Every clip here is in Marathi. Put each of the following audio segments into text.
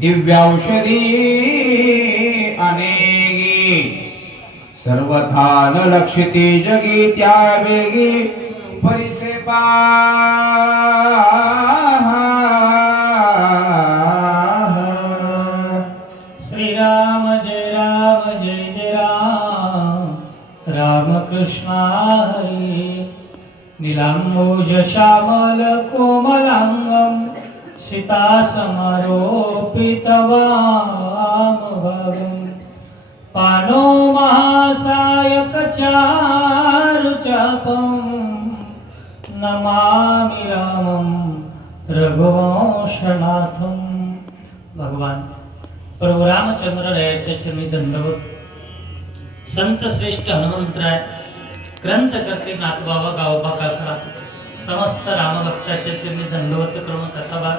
दिव्यौषधी अनेगी सर्वथा न लक्षिती जगी त्या वेगी परिसे श्रीराम जय राम जय जय राम राम कृष्ण हरी नीलांबुज श्यामल कोमलांगम सीता समरोपितवामभगं पानो महासायक चारुचापं नमामि रामं रघुवंशनाथं। भगवान प्रभू रामचंद्र रायाच्या चरणी दंडवत। संत श्रेष्ठ हनुमंतराय ग्रंथकर्ते नाथबाबा गावोबा काका समस्त रामभक्ताच्या चरणी दंडवत करून कथाभाग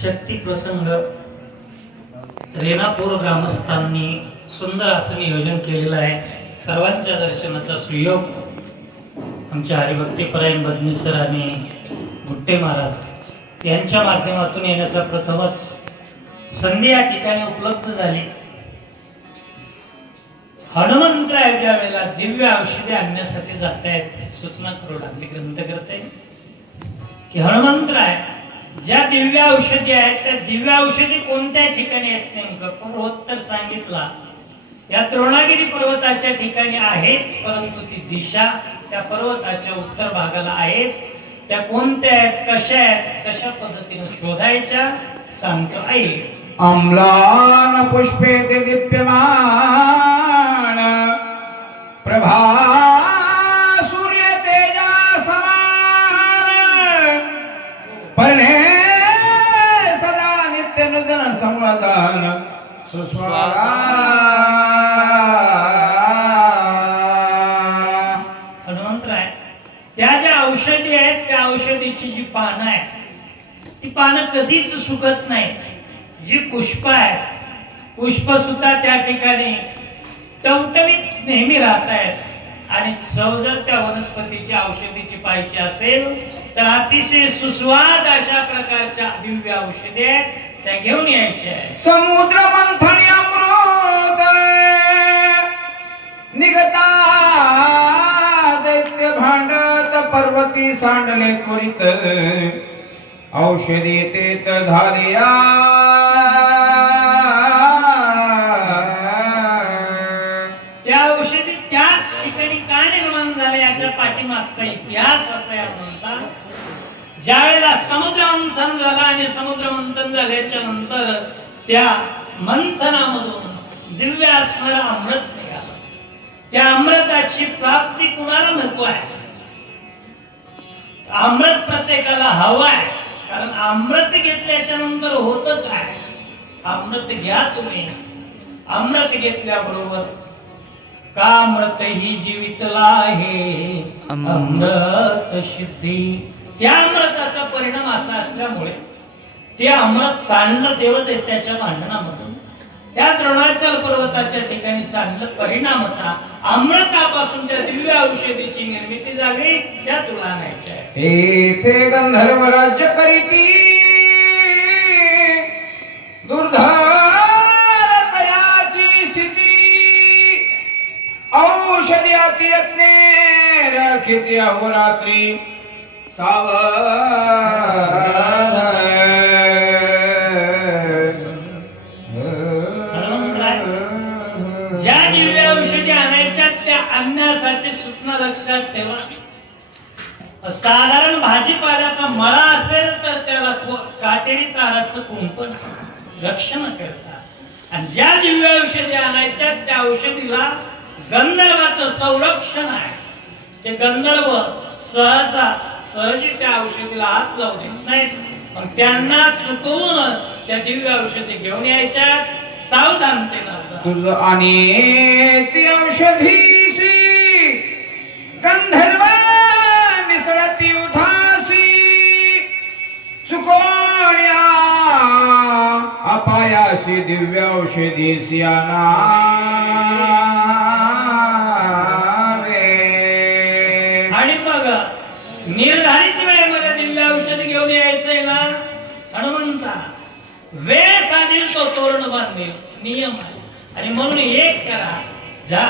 शक्ती प्रसंग रेणापूर ग्रामस्थांनी सुंदर असं नियोजन केलेलं आहे। सर्वांच्या दर्शनाचा सुयोग आमच्या हरिभक्तीपरायण बदनी सर आणि गुट्टे महाराज यांच्या माध्यमातून येण्याचा प्रथमच संधी या ठिकाणी उपलब्ध झाली। हनुमंतराय ज्या वेळेला दिव्य औषधे आणण्यासाठी जात आहेत सूचना करू लागली ग्रंथ करते की हनुमंतराय ज्या दिव्य औषधी आहेत त्या दिव्य औषधी कोणत्या ठिकाणी आहेत नेमकं पूर्वोत्तर सांगितला। या द्रोणागिरी पर्वताच्या ठिकाणी आहेत, परंतु ती दिशा त्या पर्वताच्या उत्तर भागाला आहेत। त्या कोणत्या आहेत, कशा आहेत, कशा पद्धतीने शोधायच्या सांगतो आई। अम्लान पुष्पे ते दीप्यमान प्रभा सूर्य तेजा समान पर्णे सदा नित्य नूतन संवदन सुस्वागत। हनुमंतराय त्या ज्या औषधी आहेत त्या औषधीची जी पानं आहेत ती पानं कधीच सुकत नाही। जी पुष्प आहे पुष्प सुद्धा त्या ठिकाणी टवटवीत नेहमी राहत आहेत आणि चव जर त्या वनस्पतीची औषधीची पाहिजे असेल तर अतिशय सुस्वाद अशा प्रकारच्या दिव्य औषधे आहेत त्या घेऊन यायच्या आहेत। समुद्र मंथन अमृत निगता दैत्य भांडत पर्वती सांडले त्वरित औषधी तेत झालिया त्या औषधी त्याच ठिकाणी का निर्माण झाले याच्या पाठीमागचा इतिहास असा या म्हणतात। ज्या वेळेला समुद्र मंथन झाला आणि समुद्र मंथन झाल्याच्या नंतर त्या मंथनामधून दिव्य असणारा अमृत निघाला। त्या अमृताची प्राप्ती कुणाला नको आहे? अमृत प्रत्येकाला हवं आहे, कारण अमृत घेतल्याच्या नंतर होतं काय? अमृत घ्या तुम्ही। अमृत घेतल्याबरोबर का अमृत ही जीवितला आहे अमृत सिद्धी। त्या अमृताचा परिणाम असा असल्यामुळे ते अमृत सांडलं देवदैत्याच्या भांडणामधून त्या द्रोणाचल पर्वताच्या ठिकाणी सांडलं। परिणाम होता अमृतापासून त्या दिव्य औषधीची निर्मिती झाली। त्या तुला आणायच्या आहेत। येथे गंधर्व राज्य करीती दुर्धर तयाची स्थिती औषधी अति यत्ने रखिती अहोरात्री ज्या दिव्य औषधी आणायच्या त्या आणण्यासाठी सूचना लक्षात ठेवा। साधारण भाजीपाल्याचा मळा असेल तर त्याला काटेरी ताराचं कुंपण रक्षण करतात आणि ज्या दिव्य औषधी आणायच्या त्या औषधीला गंधर्वाचं संरक्षण आहे। ते गंधर्व सहजी त्या औषधीला हात लावू देत नाहीत, मग त्यांना चुकवून त्या दिव्य औषधी घेऊन यायच्या सावधानतेनं। तुझ आणि ती औषधीसी गंधर्व मिसळती उधासी चुकोण्या अपायासी दिव्य औषधीसी आना निर्धारित वेळेमध्ये दिव्य औषध घेऊन यायचंय ना हनुमंता। वेळ साजेल तो तोरण बांधेल नियम आहे. आणि म्हणून एक करा, ज्या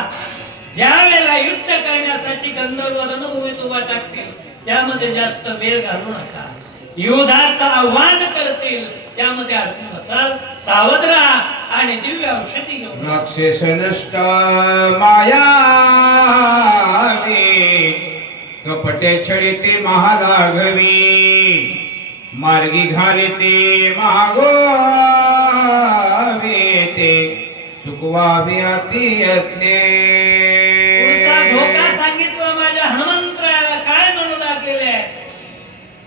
वेळेला युद्ध करण्यासाठी गंधर्व रणभूमीत उभा टाकतील त्यामध्ये जास्त वेळ घालू नका. युद्धाचा आव्हान करतील त्यामध्ये अडकून नसाल, सावध राहा आणि दिव्य औषधी घेऊन राक्षस नष्ट मायावी कपटे छळीते महाराघवी मार्गी घालिते महागोवे ते चुकवावे अति यत्ने. पुढचा धोका सांगितलं माझ्या हनुमंतरायाला काय म्हणू लागलेले आहे.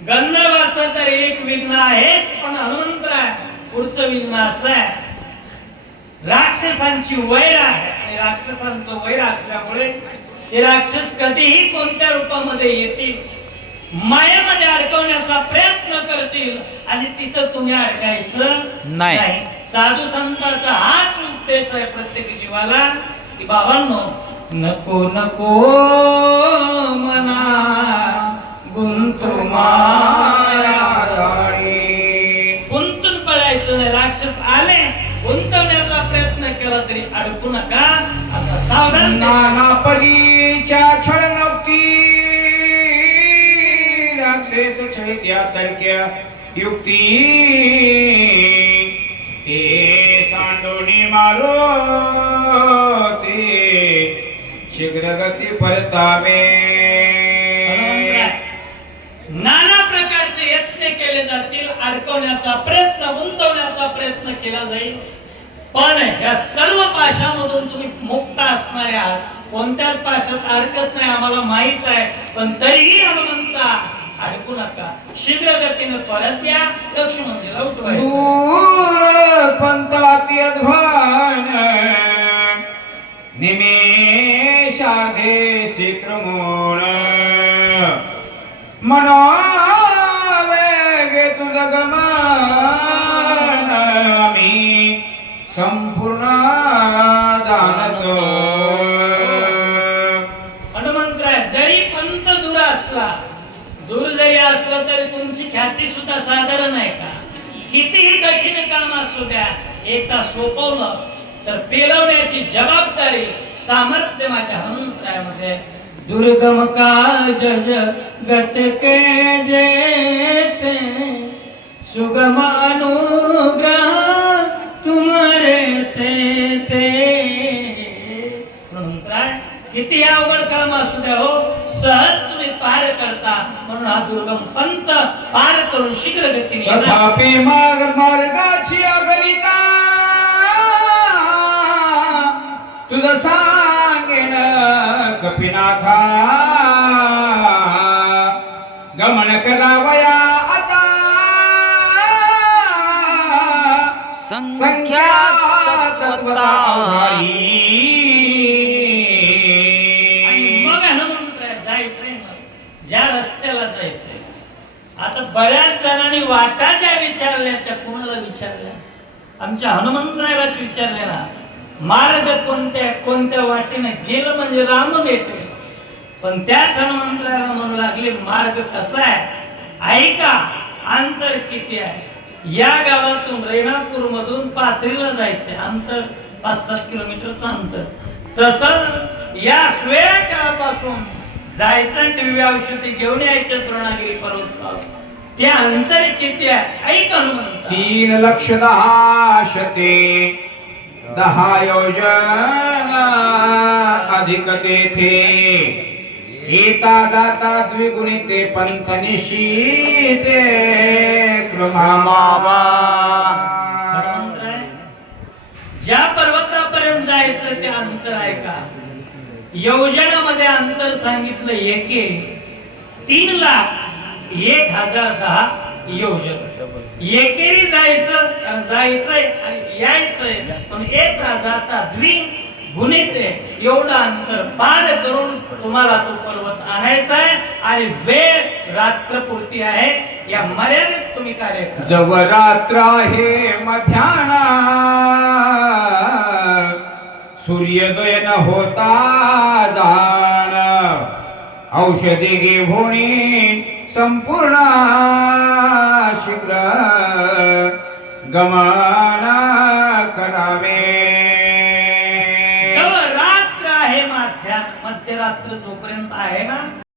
गंधर्वाचं तर एक विघ्न आहेच, पण हनुमंतराय पुढचं विघ्न असं आहे, राक्षसांची वैर आहे. आणि राक्षसांचं वैर असल्यामुळे हे राक्षस कधीही कोणत्या रूपामध्ये येतील, मायेमध्ये अडकवण्याचा प्रयत्न करतील आणि तिथं तुम्ही अडकायचं नाही. साधू संतांचा हाच उद्देश आहे प्रत्येक जीवाला की बाबांनो, नको नको मना गुंतू माया गुंतून पडायचं नाही. राक्षस आले गुंतवण्याचा प्रयत्न केला तरी अडकू नका, असा सावधान. नाना परीच्या छळनौकी राक्षस छळित्या तर्क्या युक्ती ते सांडोनी मारो ते शीघ्र गती परतावे. नाना प्रकारचे यत्न केले जातील, अडकवण्याचा प्रयत्न गुंतवण्याचा प्रयत्न केला जाईल, पण या सर्व पाशामधून तुम्ही मुक्त असणारे आहात. कोणत्याच पाशात अडकत नाही आम्हाला माहित आहे, पण तरीही हनुमंता अडकू नका, शीघ्र गतीने परत या, लक्ष्मणजीला उठवायचं. दूर पंथाती अध्वान निमेषाधे शिक्रमोण मनोवेगे तुझं गमन आम्ही संपूर्ण जाणतो. हनुमंतराय जरी पंथ दूर जरी असलं तरी तुमची ख्याती सुद्धा साधारण आहे का. कितीही कठीण काम असू द्या, एकदा सोपवलं तर पेलवण्याची जबाबदारी सामर्थ्य माझ्या हनुमंतरायामध्ये. दुर्गम काज जगत के जेते सुगम अनुग्रह तुम्हारे ते. हनुमंतराय किती अवघड काम असू द्या हो, सहज तुम्ही पार करता, म्हणून हा दुर्गम पंथ पार करून शीघ्र गतीने तथापि मार्गाची अगणिता तुझं सांगेन कपिनाथा. गमन करावया आता संख्यात तत्वता. आणि मग हनुमंतराय जायचंय ना ज्या रस्त्याला जायचंय. आता बऱ्याच जणांनी वाटा ज्या विचारल्या त्या कोणाला विचारल्या, आमच्या हनुमंतरायालाच विचारलेला. मार्ग कोणत्या वाटेने गेलं म्हणजे राम भेटले. पण त्याच हनुमंतरायाला म्हणू लागले मार्ग कसा आहे ऐका, अंतर किती आहे. या गावातून रेणापूर मधून पाथरीला जायचंय, अंतर 5-7 किलोमीटरचं अंतर. तसं या स्वेळापासून जायचं दिव्य औषधी घेऊन यायचं द्रोणागिरी पर्वत. ते अंतर किती आहे ऐक हनुमंत. 3,10,000 10 योजन अधिक तेथे येता जाता द्विगुणिते पंथ निशीते क्रमावा. ज्या पर्वतापर्यंत जायचं ते अंतर आहे का. योजनामध्ये अंतर सांगितलं एके 3,01,010 योजन. एकेरी जायचंय आणि यायचंय, पण 1,000 द्विगुणित एवढं अंतर पार करून तुम्हाला तो पर्वत आणायचा आहे. आणि वेळ रात्रपुरती आहे, या मर्यादेत तुम्ही कार्य करा. जव रात्र आहे मध्याना सूर्योदय न होता जाण औषधी घेऊन संपूर्ण शीघ्र गमन करावे. रात्र आहे मध्यरात्र जोपर्यंत आहे ना